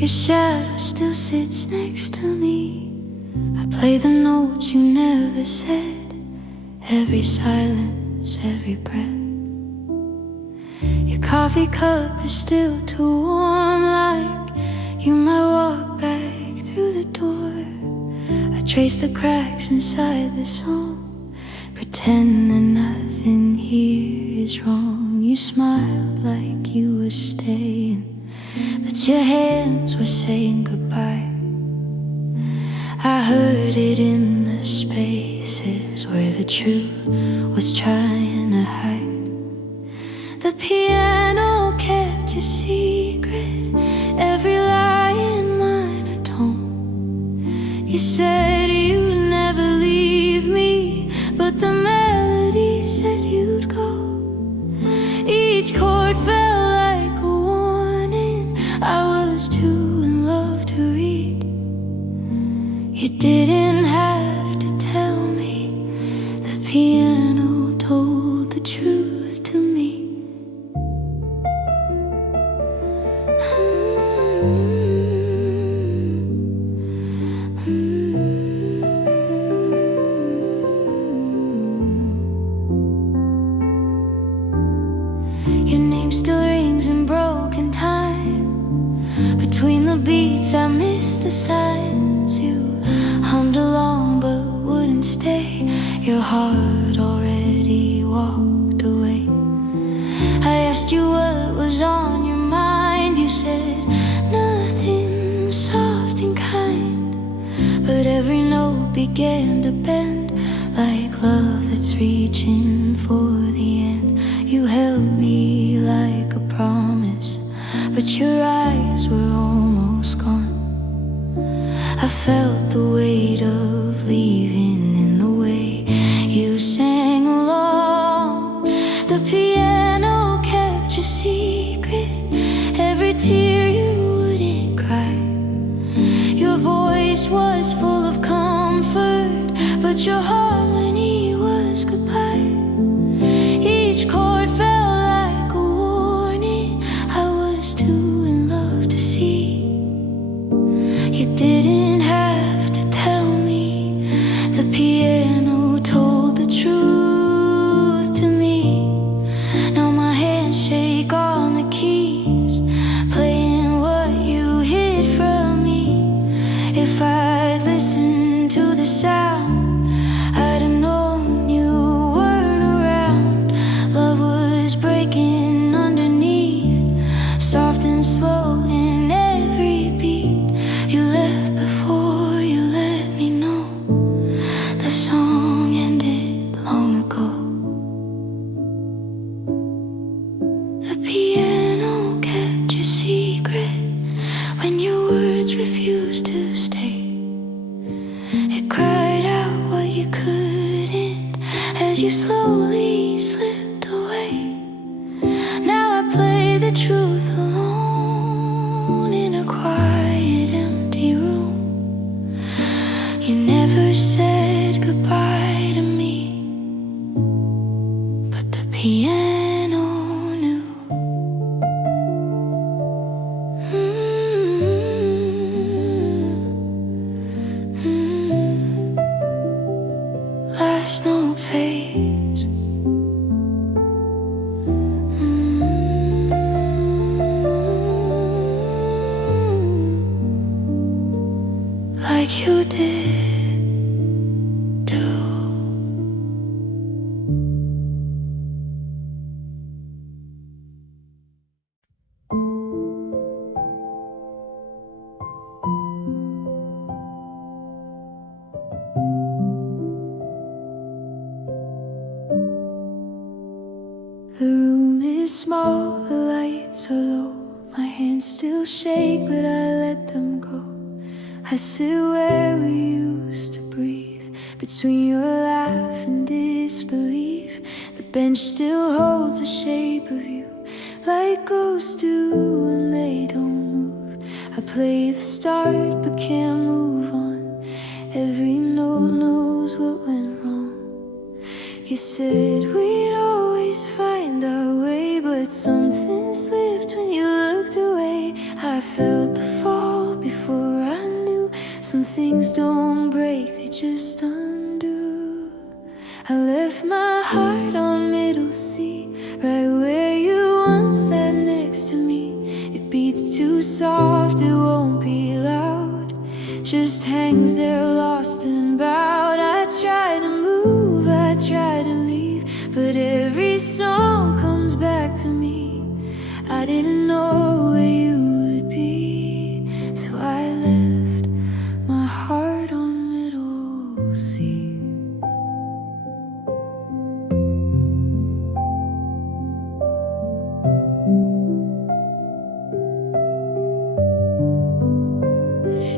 Your shadow still sits next to me. I play the notes you never said, every silence, every breath. Your coffee cup is still too warm, like you might walk back through the door. I trace the cracks inside the song, pretend that nothing here is wrong. You smiled like you were staying, but your hands were saying goodbye. I heard it in the spaces where the truth was trying to hide. The piano kept your secret, every lie in minor tone. You said you'd never leave me, but the melody said you'd go. Each chord felt like a warning, I was too in love to read. You didn't have to tell me, the piano told the truth to me. Your name still rings in broken time. Between the beats I miss the signs. You hummed along but wouldn't stay. Your heart already walked away. I asked you what was on your mind. You said nothing, soft and kind. But every note began to bend, like love that's reaching for the end. You held me like a promise, but your eyes were almost gone. I felt the weight of leaving in the way you sang along. The piano kept your secret, every tear you wouldn't cry. Your voice was full of comfort, but your harmony was goodbye. Each chord felt like a warning, I was too in love to see. You didn't have to tell me, the piano told the truth to me. Now my hands shake on the keys, playing what you hid from me. If I'd listened to the sound, I'd have known you weren't around. Love was breaking underneath, soft and slow in every beat. You left before you let me know the song ended long ago. The piano kept your secret when your words refused to stay. It cried out what you couldn't as you slowly slipped away. Now I play the truth alone in a quiet, empty room. You never said goodbye to me, but the piano knew. Last note fades. Like you did too. The room is small, the lights are low. My hands still shake, but I let them go. I sit where we used to breathe, between your laugh and disbelief. The bench still holds the shape of you, like ghosts do when they don't move. I play the start but can't move on. Every note knows what went wrong. You said we'd always find our way, but something slipped when you looked away. I felt the fall before I knew. Some things don't break, they just undo. I left my heart on middle C, right where you once sat next to me. It beats too soft, it won't be loud, just hangs there lost and bowed. I try to move, I try to leave, but every song comes back to me. I didn't know where you would be, so I left my heart on middle C.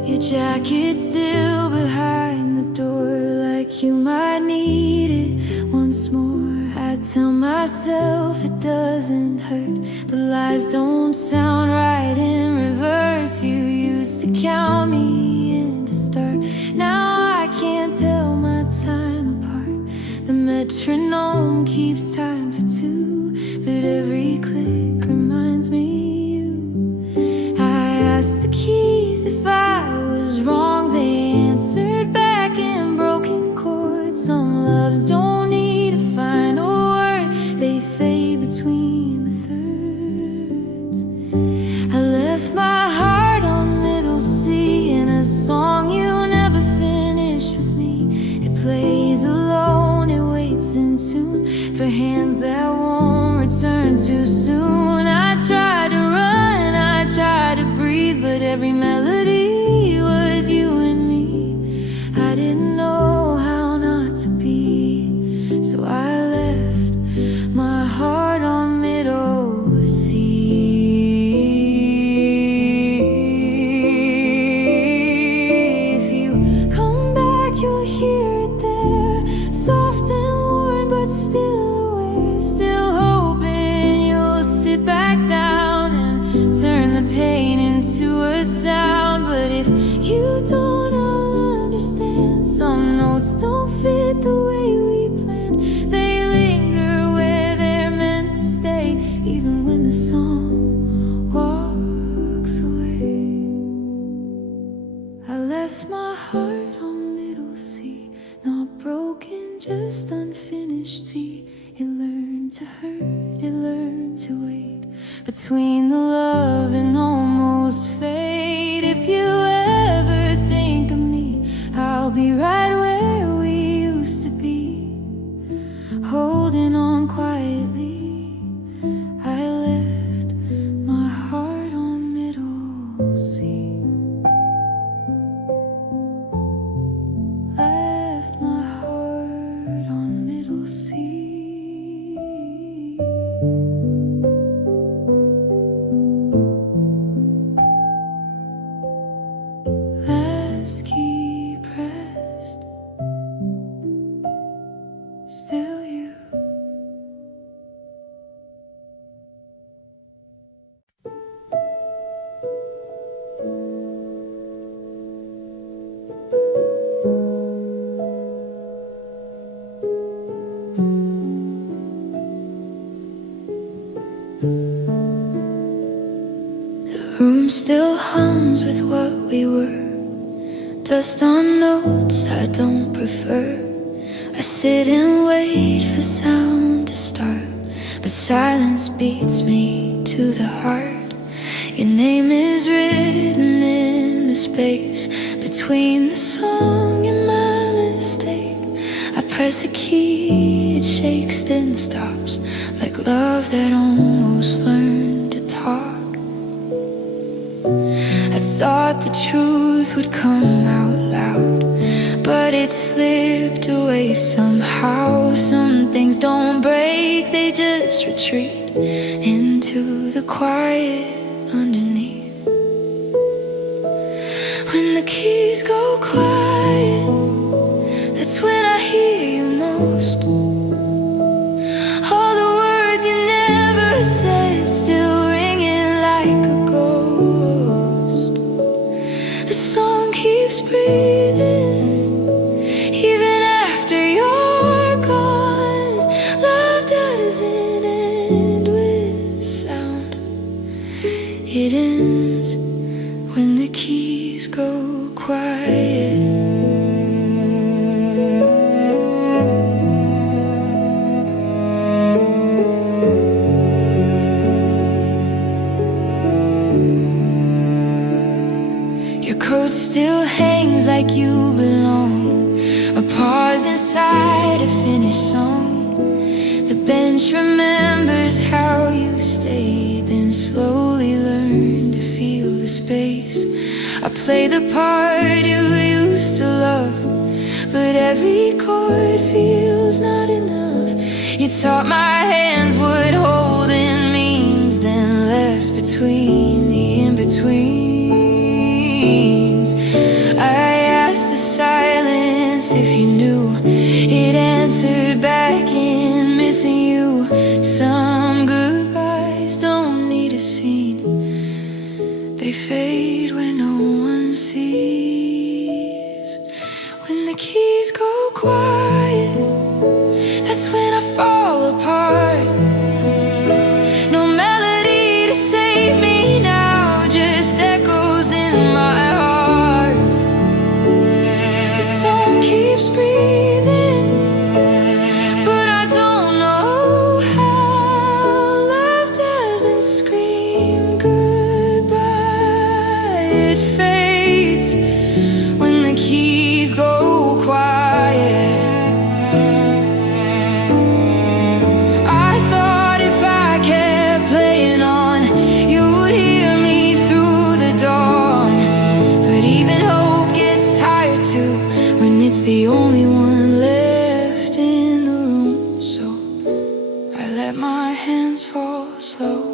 Your jacket's still behind the door, like you might need it once more. I tell myself it doesn't hurt, but lies don't sound right in reverse. You used to count me in to start, now I can't tell my time apart. The metronome keeps time for two, but every click reminds me you. I asked the keys if I was wrong, they answered back in broken chords. Some loves don't need a final word, they fade between the thirds. I left my heart on middle C in a song you never finished with me. It plays alone, it waits in tune for hands that won't return too soon. I try to run, I try to breathe, but every melody was you and me. I didn't know how not to be, so I left my heart on middle C. If you come back, you'll hear it there, soft and warm, but still aware, still hoping you'll sit back down and turn the pain into a sound. But if you don't, I'll understand. Some notes don't fit the way we planned, they linger where they're meant to stay, even when the song walks away. I left my heart on middle C, not broken, just unfinished C. It learned to hurt, it learned to wait between the love and almost fade. If you ever think of me, I'll be right where we used to be, holding on quietly. I left my heart on middle C. Left my heart on middle C. Last key pressed, still you. The room still hums with what we were, dust on notes I don't prefer. I sit and wait for sound to start, but silence beats me to the heart. Your name is written in the space between the song and my mistake. I press a key, it shakes then stops, like love that almost learned to talk. I thought the truth would come out loud, but it slipped away somehow. Some things don't break, they just retreat into the quiet underneath. When the keys go quiet, that's when I hear you most. All the words you never said still ringing like a ghost. The song keeps breathing even after you're gone. Love doesn't end with sound, it ends when the keys go quiet. Your coat still hangs like you belong, a pause inside a finished song. The bench remembers how you stayed, then slowly learned to feel the space. I play the part you used to love, but every chord feels not enough. You taught my hands what holding means, then left between the in-betweens. I asked the silence if you knew, it answered back in missing you. Some goodbyes don't need a scene, they fade when no one sees. When the keys go quiet, that's when I fall apart. No melody to save me now, just echoes in my heart. The song keeps breathing, but I don't know how. Love doesn't scream goodbye, it fades when the keys go quiet. I thought if I kept playing on, you would hear me through the dawn. But even hope gets tired too when it's the only one left in the room. So I let my hands fall slow,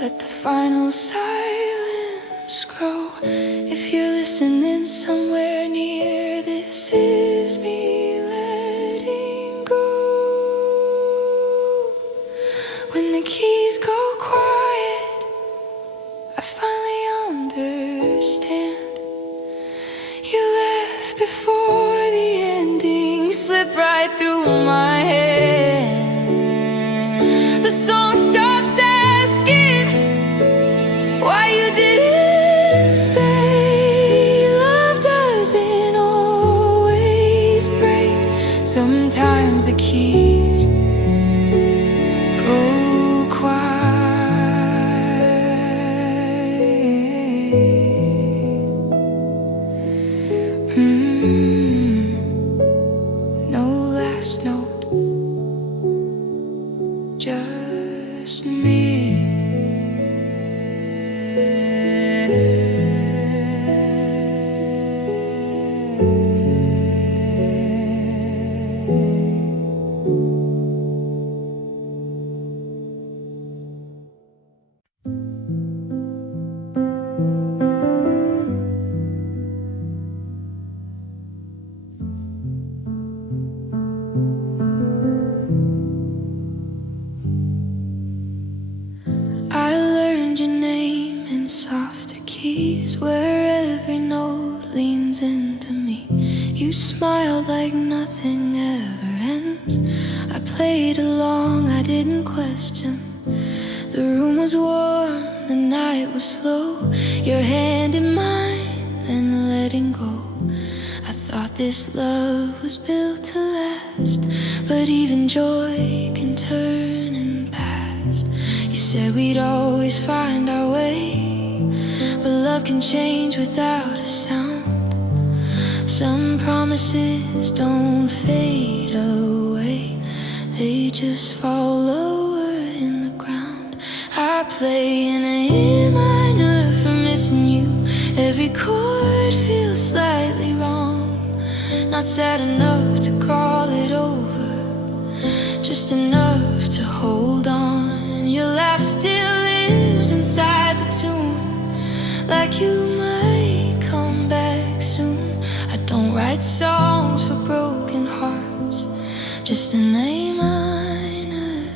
let the final silence grow. If you're listening somewhere near, this is me letting go. When the keys go quiet, I finally understand. You left before the ending slipped right through my hands. The song stops asking why you didn't stay. Love doesn't always break, sometimes the keys go quiet. No last note, just me. I learned your name in softer keys, where every note leans into me. You smiled like nothing ever ends. I played along, I didn't question. The room was warm, the night was slow. Your hand in mine, then letting go. I thought this love was built to last, but even joy can turn and pass. You said we'd always find our way, but love can change without a sound. Some promises don't fade away, they just fall lower in the ground. I play in an E minor for missing you. Every chord feels slightly wrong, not sad enough to call it over, just enough to hold on. Your laugh still lives inside the tune, like you might come back soon. I don't write songs for broken hearts, just an A minor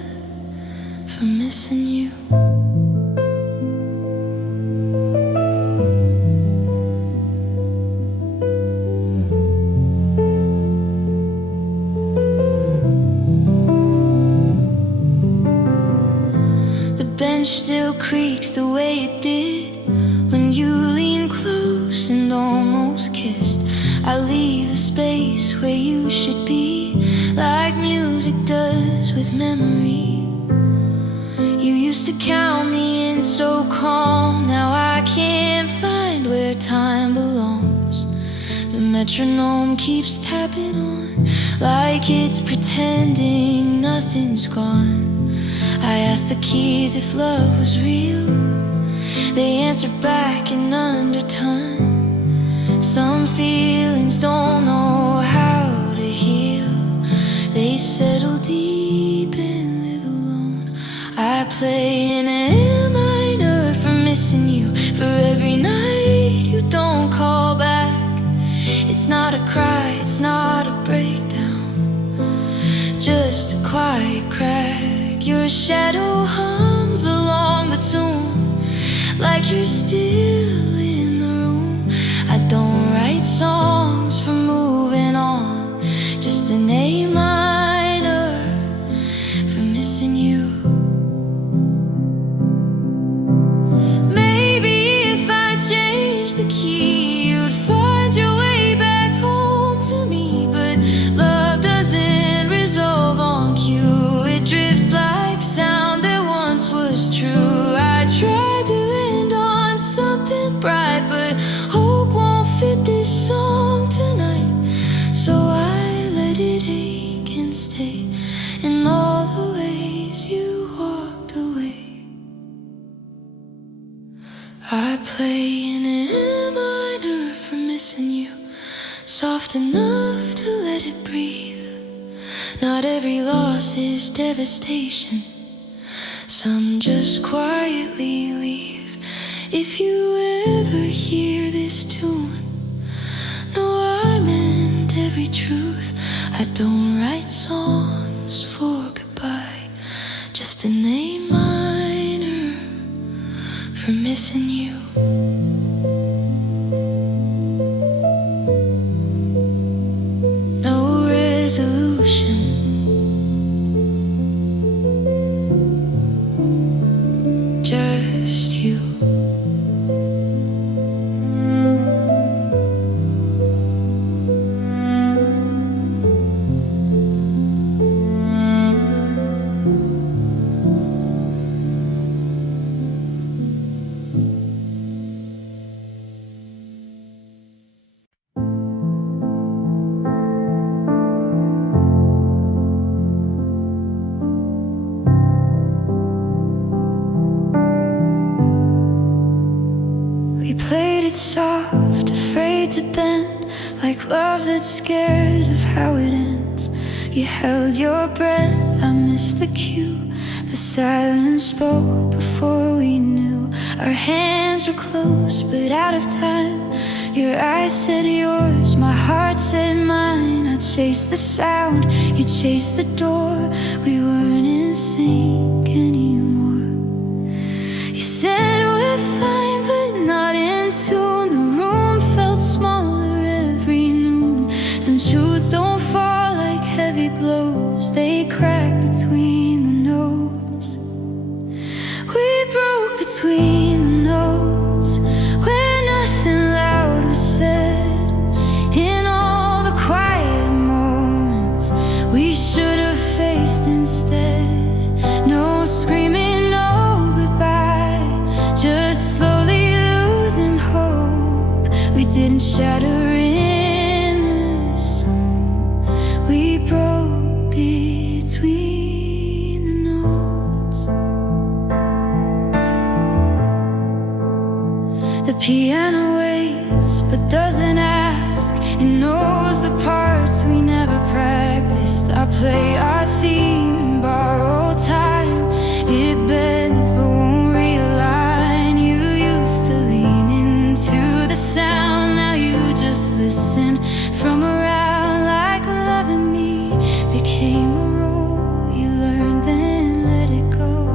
for missing you. The bench still creaks the way it did when you place where you should be, like music does with memory. You used to count me in so calm, now I can't find where time belongs. The metronome keeps tapping on, like it's pretending nothing's gone. I asked the keys if love was real, they answered back in undertone. Some feelings don't know how to heal, they settle deep and live alone. I play in A minor for missing you, for every night you don't call back. It's not a cry, it's not a breakdown, just a quiet crack. Your shadow hums along the tune, like you're still in the room. I don't write songs for moving on, just an A minor for missing you. Maybe if I changed the key, you'd find your way back home to me. But love doesn't resolve on cue, it drifts like sound that once was true. I tried to end on something bright, but hope won't fit this song tonight. So I let it ache and stay in all the ways you walked away. I play in A minor for missing you, soft enough to let it breathe. Not every loss is devastation, some just quietly leave. If you ever hear this tune, know I meant every truth. I don't write songs for goodbye, just an A minor for missing you. No resolution, just you. We played it soft, afraid to bend, like love that's scared of how it ends. You held your breath, I missed the cue. The silence spoke before we knew. Our hands were close but out of time. Your eyes said yours, my heart said mine. I chased the sound, you chased the door. We weren't in sync anymore. You said we're fine but not in tune. The room felt smaller every noon. Some truths don't fall like heavy blows, they crack between the notes. We broke between the notes, where nothing loud was said. In all the quiet moments we should have faced instead. No screaming, no goodbye, just slowly losing hope. We didn't shatter in the song, we broke between the notes. The piano waits but doesn't ask. It knows the parts we never practiced. I play our theme and borrow time. It bends but won't realign. You used to lean into the sound, now you just listen from around. Like loving me became a role you learned then let it go.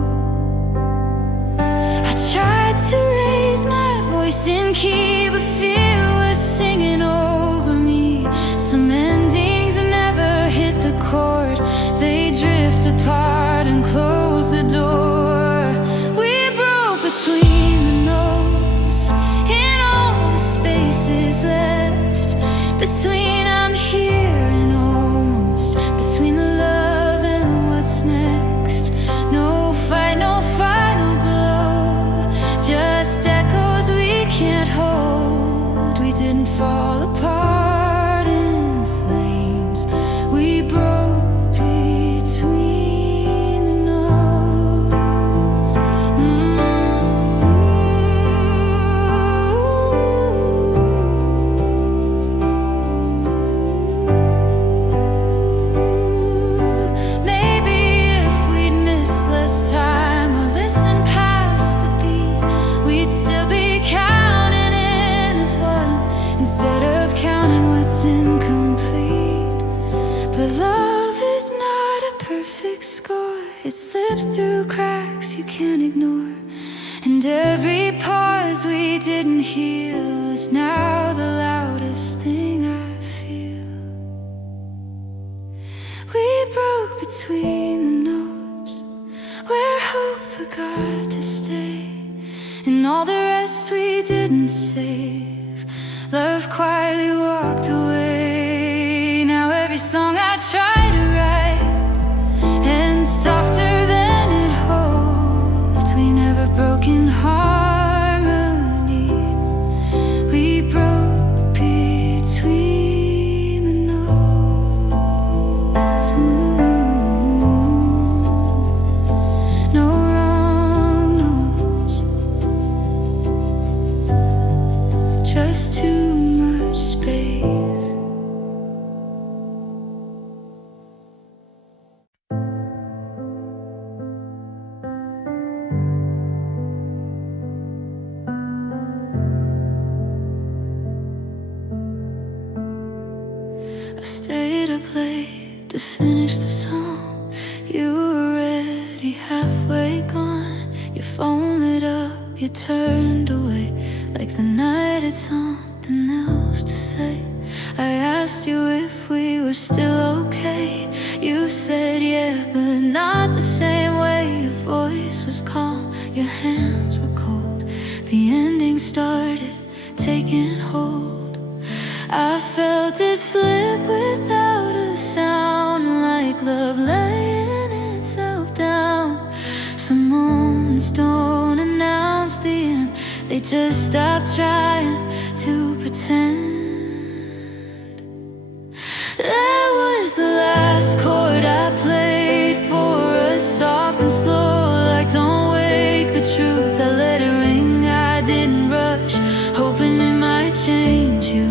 I tried to raise my voice in key, but fear was singing over me. Some endings never hit the chord, they drift apart and close the door. We broke between the notes, in all the spaces left between I'm here we didn't fall apart in flames. We broke between the notes. Maybe if we'd missed less time or listened past the beat, we'd still be counting in as one instead of counting what's incomplete. But love is not a perfect score. It slips through cracks you can't ignore. And every pause we didn't heal is now the loudest thing I feel. We broke between the notes where hope forgot to stay, and all the rest we didn't save. Love quietly walked away. Now every song I try to write ends softer than it hoped. We never broke in harmony. We broke between the notes. No wrong notes, just too much space. I stayed up late to finish the song. You were already halfway gone. Your phone lit up, you turned away like the night had something else to say. I asked you if we were still okay. You said yeah, but not the same way. Your voice was calm, your hands were cold. The ending started taking hold. I felt it slip without a sound, like love laying itself down. Some moments don't announce the end, they just stop trying to pretend. That was the last chord I played for us, soft and slow, like don't wake the truth. I let it ring, I didn't rush, hoping it might change you.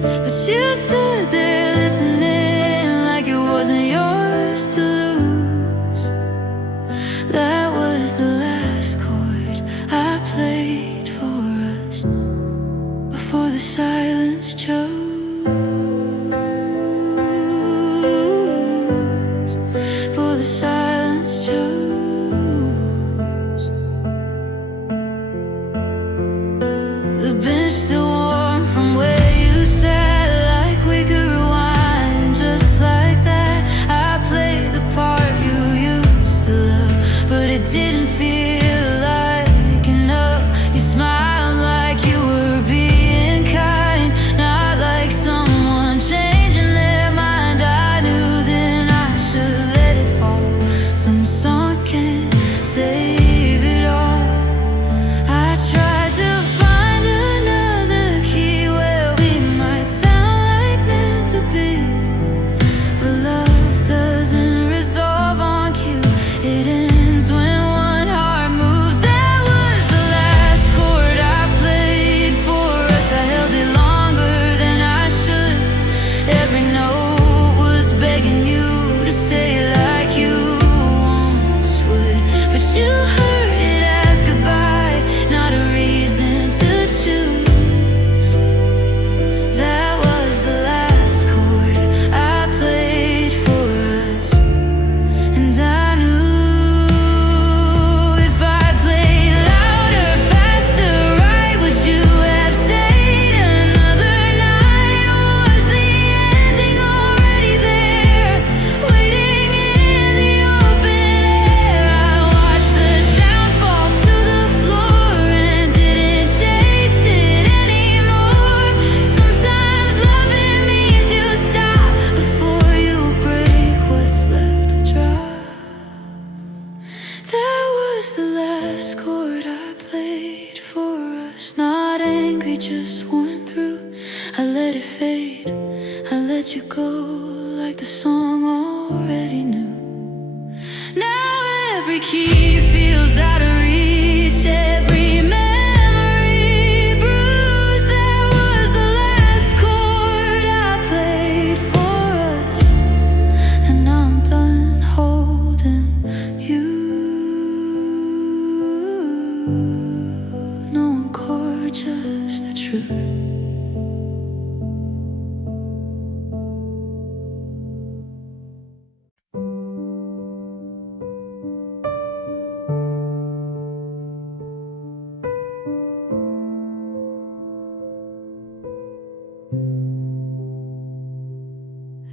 But you stood there listening like it wasn't yours to lose. That was the last chord I played for us before the silence chose. For the silence chose. The bench still warm from where you sat, like we could rewind just like that. I played the part you used to love, but it didn't feel like enough. You smiled like you were being kind, not like I let it fade, I let you go like the song already knew. Now every key feels out of reach, every memory bruised. That was the last chord I played for us, and now I'm done holding you. No encore, just the truth.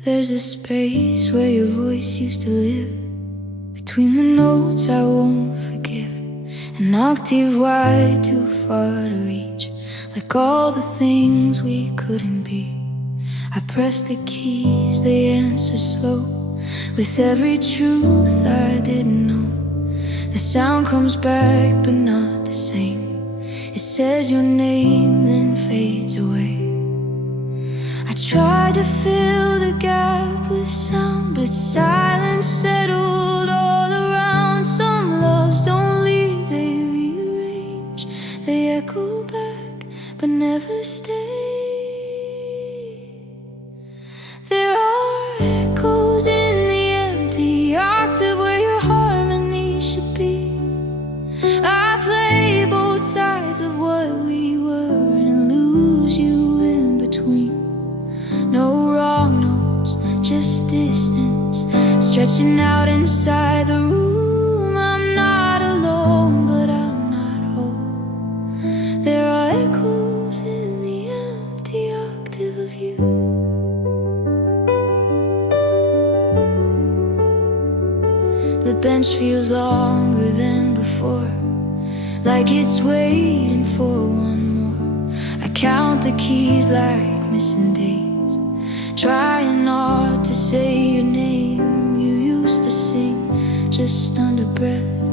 There's a space where your voice used to live, between the notes I won't forgive, an octave wide, too far to reach, like all the things we couldn't be. I press the keys, they answer slow, with every truth I didn't know. The sound comes back, but not the same. It says your name, then fades away. I tried to fill the gap with sound, but silence settled all around. Some loves don't leave, they rearrange, they echo back, but never stay. There are echoes in the empty octave where your harmony should be. I play both sides of what we were and lose you in between. No wrong notes, just distance, stretching out inside the room. I'm not alone, but I'm not whole. There are echoes in the empty octave of you. The bench feels longer than before, like it's waiting for one more. I count the keys like missing days, trying not to say your name. You used to sing just under breath,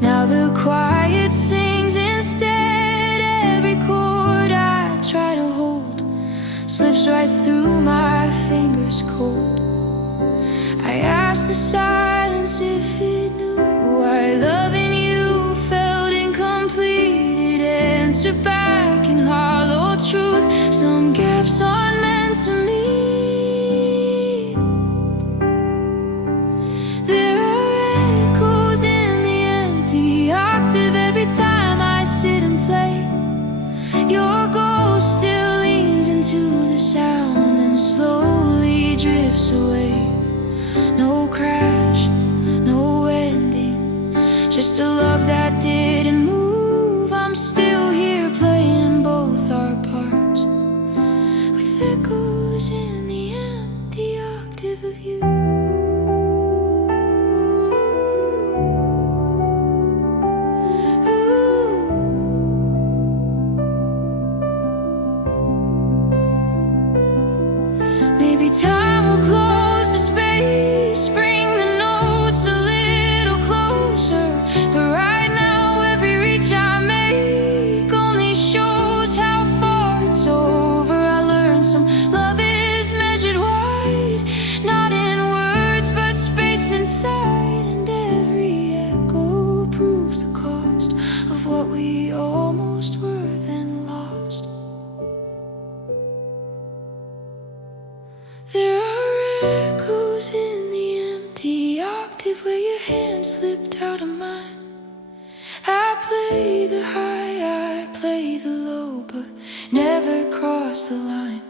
now the quiet sings instead. Every chord I try to hold slips right through my fingers cold. I asked the silence if it knew why loving you felt incomplete. It answered back in hollow truth. Some gaps aren't meant to meet. There are echoes in the empty octave every time I sit and play. Your ghost still leans into the sound and slowly drifts away. No crash, no ending, just a love that didn't move. I'm still here playing both our parts, with echoes in the empty octave of you. Maybe time will close the space, bring the notes a little closer. But right now every reach I make only shows how far it's over. I learned some love is measured wide, not in words but space inside. And every echo proves the cost of what we almost were then lost. There are echoes in the empty octave where your hand slipped out of mine. I play the high, I play the low, but never cross the line.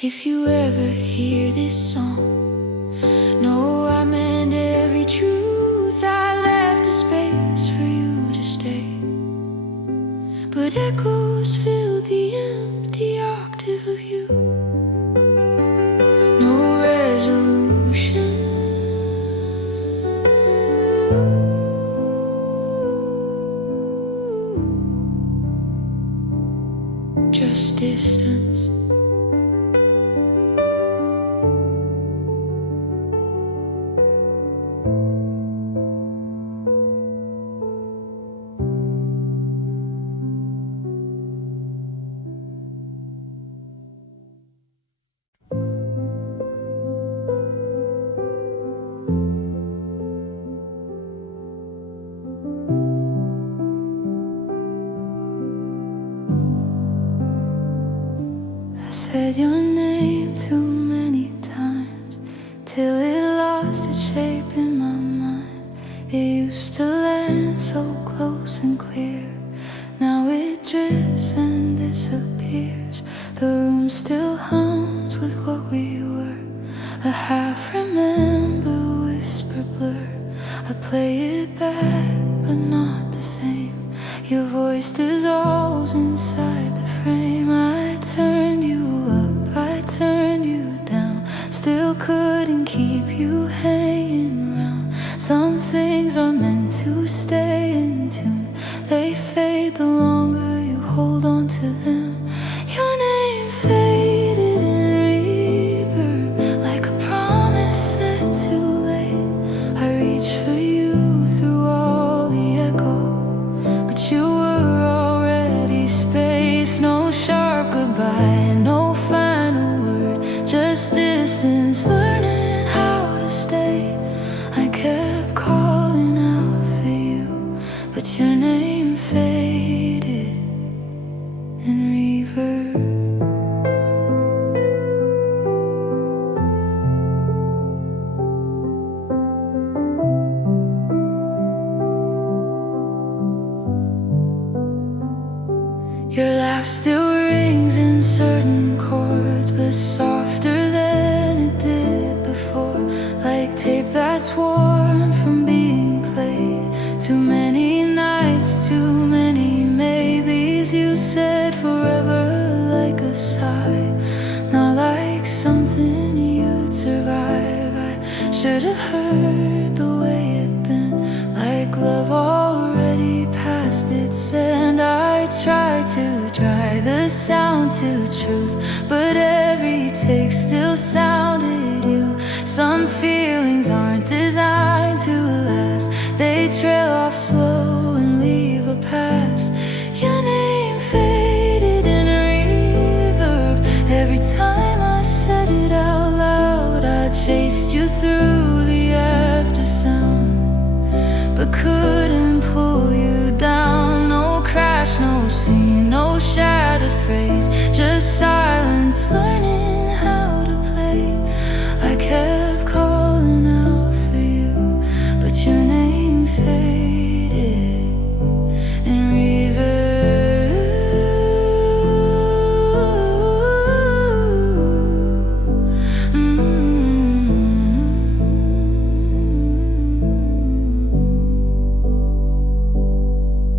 If you ever hear this song, know I meant every truth. I left a space for you to stay, but echoes fill the empty octave of you. No resolution, just distance. I said your name too many times till it lost its shape in my mind. It used to land so close and clear. Now it drifts and disappears. The room still hums with what we were. A half remember whisper blur. I play it back but not the same. Your voice dissolves inside the frame. I turned you up, I turned you down. Still couldn't keep you hanging around. Some things are meant to stay in tune. They fade the longer you hold on to them. Your name faded in reverb, like a promise said too late. I reached for you through all the echo, but you were already space. No sharp goodbye, no final word, just distance, learning how to stay. I kept calling out for you, but your name faded in reverb. Your laugh still rings in certain chords, but softer than it did before. Like tape that's worn from being played. Too many nights, too many maybes. You said forever like a sigh, not like something you'd survive. I should have heard the way it been, like love already past its end. I tried to dry the sound to truth, but every take still sounded you. Some feelings aren't designed to last. They trail off slow and leave a past. Your name faded in reverb. Every time I said it out loud, I chased you through the after sound, but couldn't pull you down. No crash, no scene, no shattered phrase, just silence, learning how to play. I kept calling out for you, but your name faded in reverb.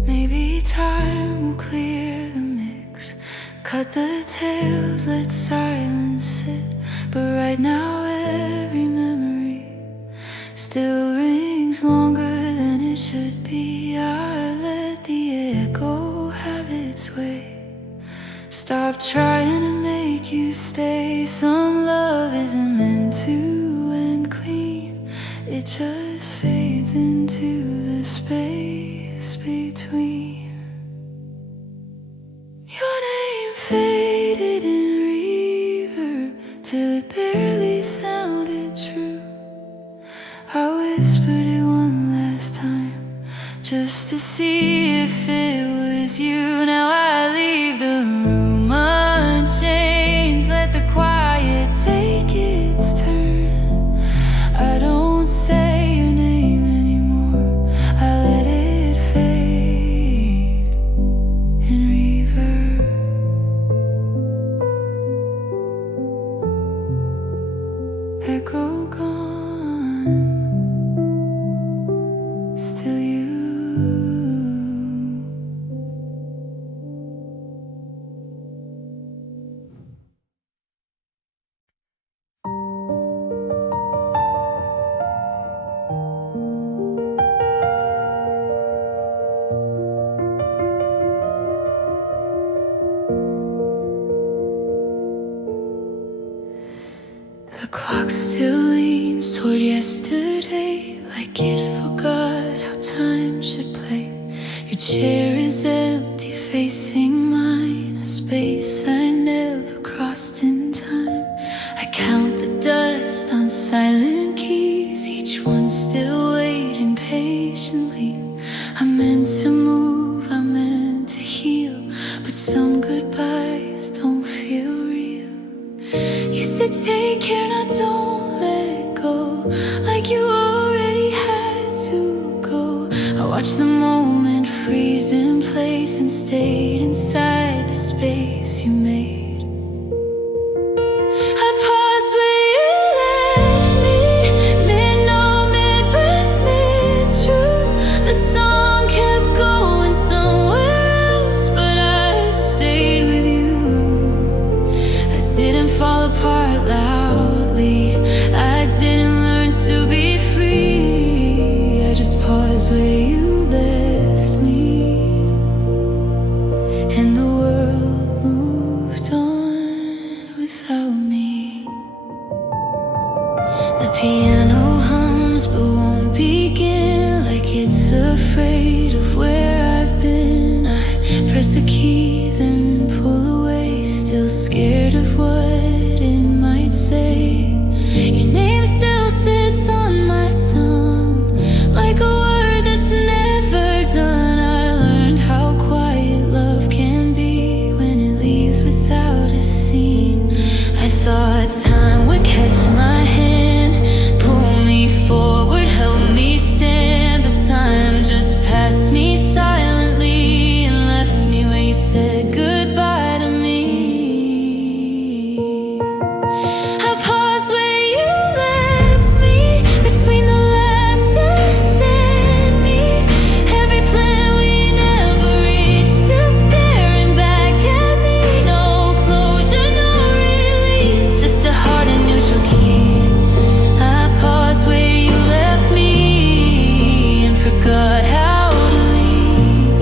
Maybe time will clear the mix, cut the tails, let silence sit. But right now every memory still rings longer than it should be. I let the echo have its way. Stop trying to make you stay. Some love isn't meant to end clean. It just fades into the space between. Your name faded in reverb till it barely sounded true. I whispered it one last time, just to see if it was you. Now I leave the room unchanged, let the quiet take its turn. I don't say your name anymore, I let it fade in reverb. Echo gone, still you. The clock still leans toward yesterday, like it forgot how time should play. Your chair is empty, facing mine, a space I never crossed in time. I count the dust on silent keys, each one still waiting patiently. I meant to move, I meant to heal, but some goodbyes don't feel real. take care, now don't let go, like you already had to go. I watched the moment freeze in place and stayed inside the space you made. I paused where you left me, mid-note, mid-breath, mid-truth. The song kept going somewhere else, but I stayed with you. I didn't fall apart loudly, I didn't learn to be free. I just paused where you left me, and the world moved on without me. The piano hums but won't begin, like it's afraid of where I've been. I press a key, then pull away, still scared of what it might say. Your name still sits on my tongue, like a word that's never done. I learned how quiet love can be when it leaves without a scene. I thought time would catch my hand, pull me forward, help me stand, but time just passed me silently and left me where you said goodbye to me. I paused where you left me, between the last us and me. Every plan we never reached, still staring back at me. No closure, no release, just a heart in neutral key. I paused where you left me and forgot how to leave.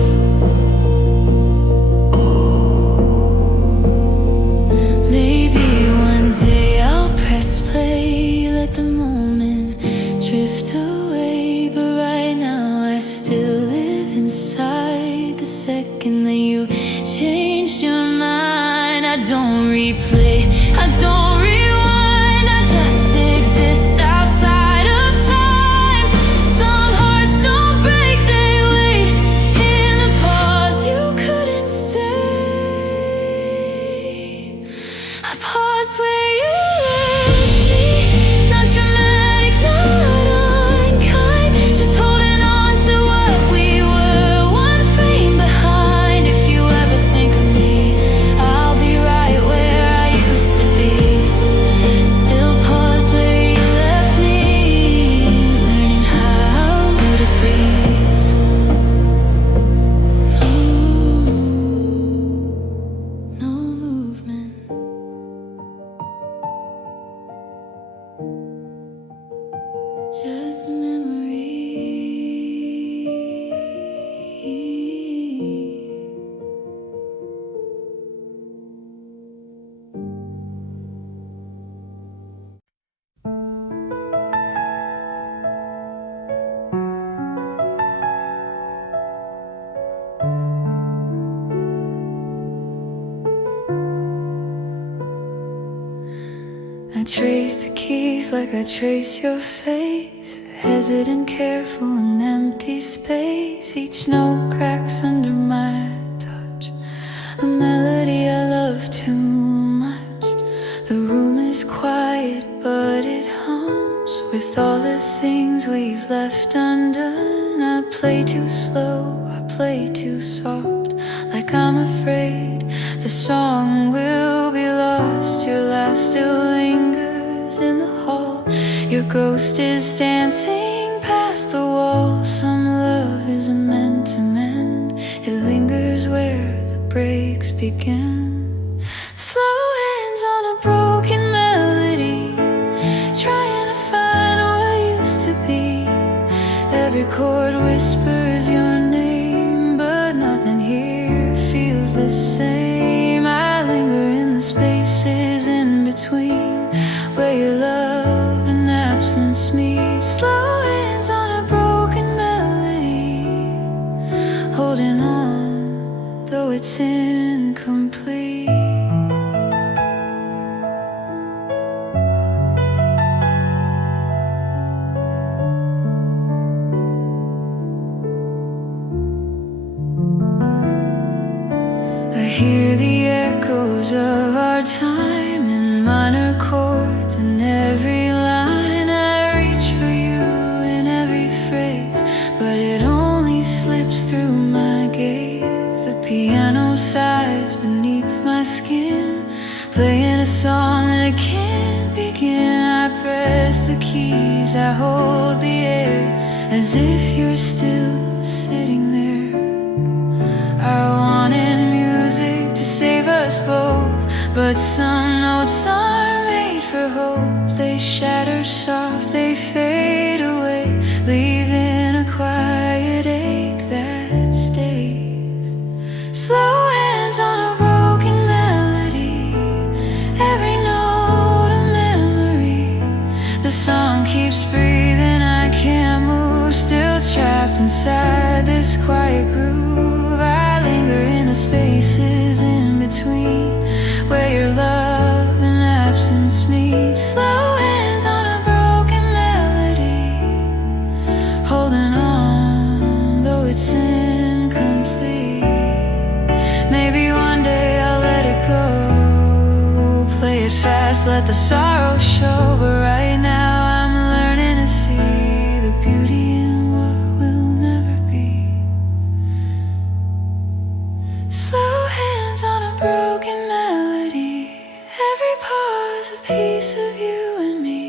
Maybe one day I'll press play, let the moment drift away, but right now I still live inside the second that you changed your mind. I don't replay, I don't rewind, I just exist outside of time. Some hearts don't break, they wait in the pause. You couldn't stay. I paused where you left me, not dramatic, not unkind, just holding on to what we were, one frame behind. If you ever think of me, I'll be right where I used to be. Still pause where you left me, learning how to breathe. No movement, just memory. I trace the keys like I trace your face, hesitant, careful, in empty space. Each note cracks under my touch, a melody I love too much. The room is quiet but it hums with all the things we've left undone. I play too slow, I play too soft, like I'm afraid the song will be lost. Your laugh still lingers in the hall, your ghost is dancing past the wall. Some love isn't meant to mend, it lingers where the breaks begin. Slow hands on a broken melody, trying to find what used to be. Every chord whispers your name, but nothing here feels the same. I linger in the spaces in between, where your love and absence meet. Slow hands on a broken melody, holding on though it's incomplete. I hear the echoes of our time in minor chords. song that can't begin. I press the keys, I hold the air, as if you're still sitting there. I wanted music to save us both, but some notes aren't made for hope. They shatter soft, they fade away, leaving a quiet ache that stays. Slow hands on a broken melody, every note a memory. The song keeps breathing, I can't move, still trapped inside this quiet groove. I linger in the spaces in between, where your love and absence meet. Slow hands on a broken melody, holding on, though it's incomplete. Maybe one day I'll let it go, play it fast, let the sorrow show. But right now I'm learning to see the beauty in what will never be. Slow hands on a broken melody, every pause a piece of you and me.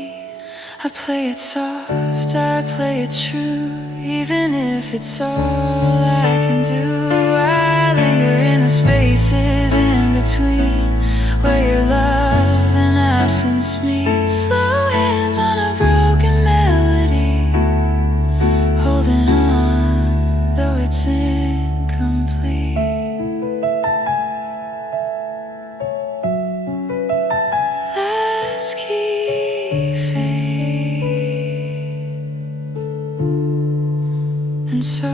I play it soft, I play it true, even if it's all I can do. I linger in the spaces in between, where your love and absence meet. Slow hands on a broken melody, holding on, though it's incomplete. Last key fades, and so